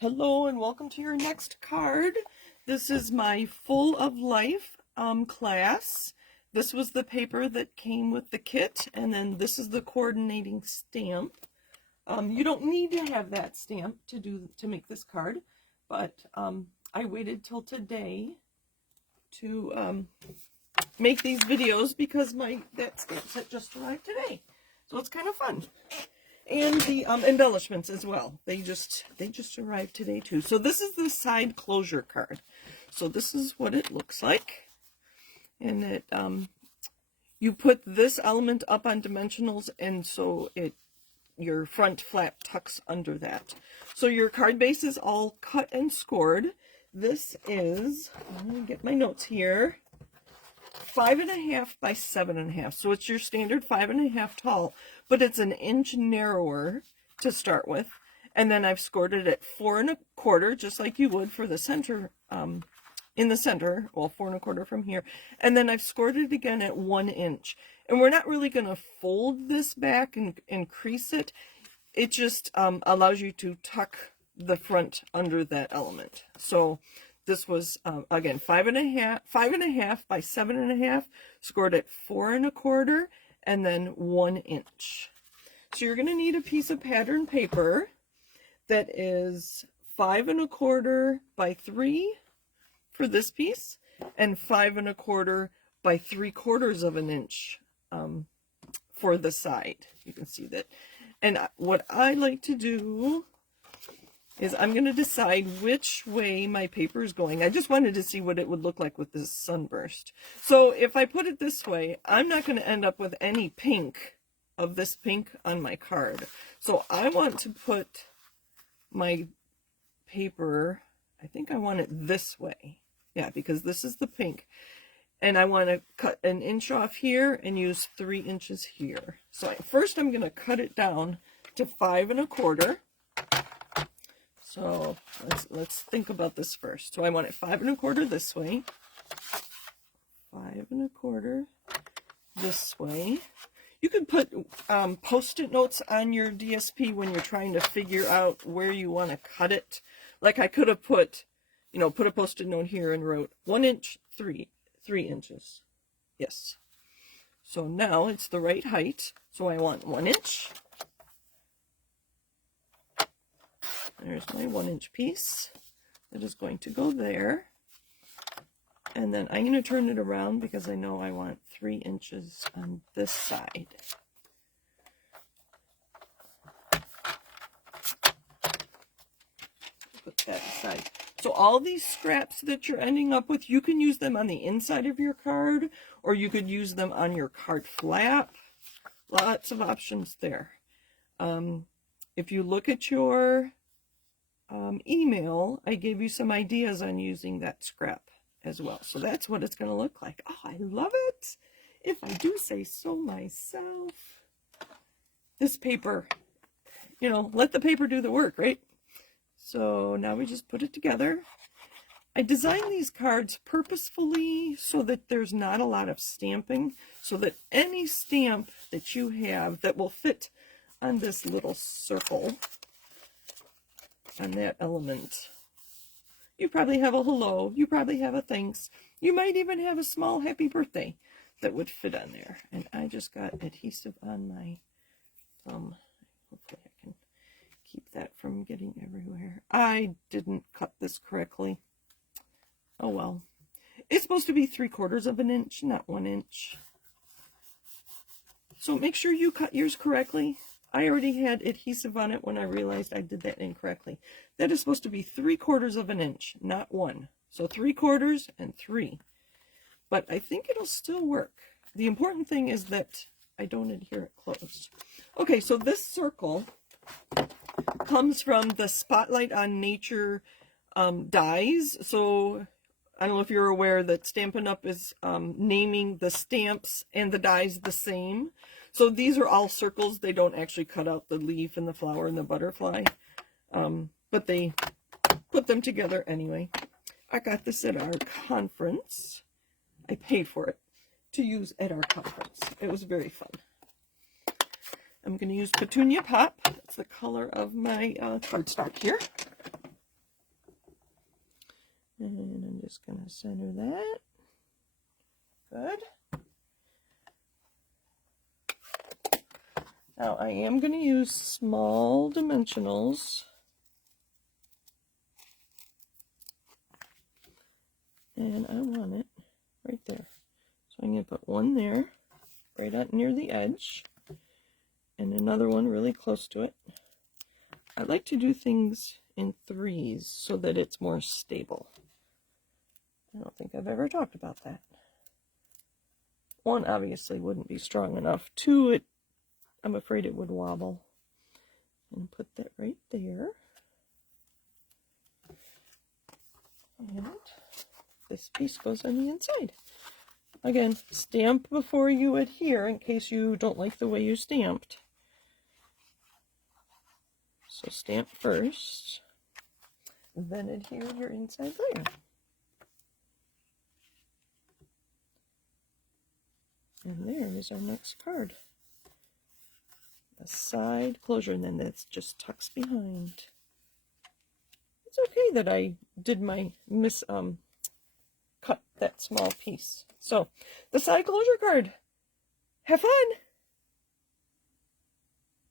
Hello and welcome to your next card. This is my Full of Life class. This was the paper that came with the kit, and then this is the coordinating stamp. You don't need to have that stamp to make this card, but I waited till today to make these videos because that stamp set just arrived today. So it's kind of fun. And the embellishments as well. They just arrived today too. So this is the side closure card. So this is what it looks like. And it you put this element up on dimensionals, and so your front flap tucks under that. So your card base is all cut and scored. This is, I'm gonna get my notes here, 5.5 by 7.5. So it's your standard 5.5 tall, but it's an inch narrower to start with. And then I've scored it at 4.25, just like you would for the center, in the center, well, 4.25 from here. And then I've scored it again at 1 inch. And we're not really going to fold this back and crease it. It just allows you to tuck the front under that element. So this was, again, 5.5 by 7.5, scored at 4.25, and then 1 inch. So you're going to need a piece of pattern paper that is 5.25 by 3 for this piece, and 5.25 by 3/4 of an inch for the side. You can see that. And what I like to do is I'm going to decide which way my paper is going. I just wanted to see what it would look like with this sunburst. So if I put it this way, I'm not going to end up with any pink of this pink on my card. So I want to put my paper, I think I want it this way. Yeah, because this is the pink. And I want to cut 1 inch off here and use 3 inches here. So first I'm going to cut it down to 5.25. So let's think about this first. So I want it 5.25 this way, 5.25 this way. You could put Post-it notes on your DSP when you're trying to figure out where you want to cut it. Like I could have put a Post-it note here and wrote 1 inch, 3 inches. Yes. So now it's the right height. So I want 1 inch. There's my 1 inch piece that is going to go there. And then I'm going to turn it around because I know I want 3 inches on this side. Put that aside. So all these scraps that you're ending up with, you can use them on the inside of your card, or you could use them on your card flap. Lots of options there. If you look at your email, I gave you some ideas on using that scrap as well. So that's what it's going to look like. Oh, I love it, if I do say so myself. This paper, let the paper do the work, right? So now we just put it together. I designed these cards purposefully so that there's not a lot of stamping, so that any stamp that you have that will fit on this little circle, on that element. You probably have a hello, you probably have a thanks, you might even have a small happy birthday that would fit on there. And I just got adhesive on my thumb. Hopefully I can keep that from getting everywhere. I didn't cut this correctly. Oh well. It's supposed to be 3/4 of an inch, not 1 inch. So make sure you cut yours correctly. I already had adhesive on it when I realized I did that incorrectly. That is supposed to be 3/4 of an inch, not 1. So 3/4 and 3. But I think it'll still work. The important thing is that I don't adhere it close. Okay, so this circle comes from the Spotlight on Nature dies. So I don't know if you're aware that Stampin' Up! Is naming the stamps and the dies the same. So these are all circles. They don't actually cut out the leaf and the flower and the butterfly, but they put them together anyway. I got this at our conference. I paid for it to use at our conference. It was very fun. I'm going to use Petunia Pop. That's the color of my cardstock here. And I'm just going to center that. Good. Now I am going to use small dimensionals. And I want it right there. So I'm going to put one there, right out near the edge, and another one really close to it. I like to do things in threes so that it's more stable. I don't think I've ever talked about that. One obviously wouldn't be strong enough. Two, I'm afraid it would wobble. And put that right there. And this piece goes on the inside. Again, stamp before you adhere in case you don't like the way you stamped. So stamp first, then adhere your inside layer. And there is our next card. The side closure, and then this just tucks behind. It's okay that I did my cut that small piece. So, the side closure card. Have fun!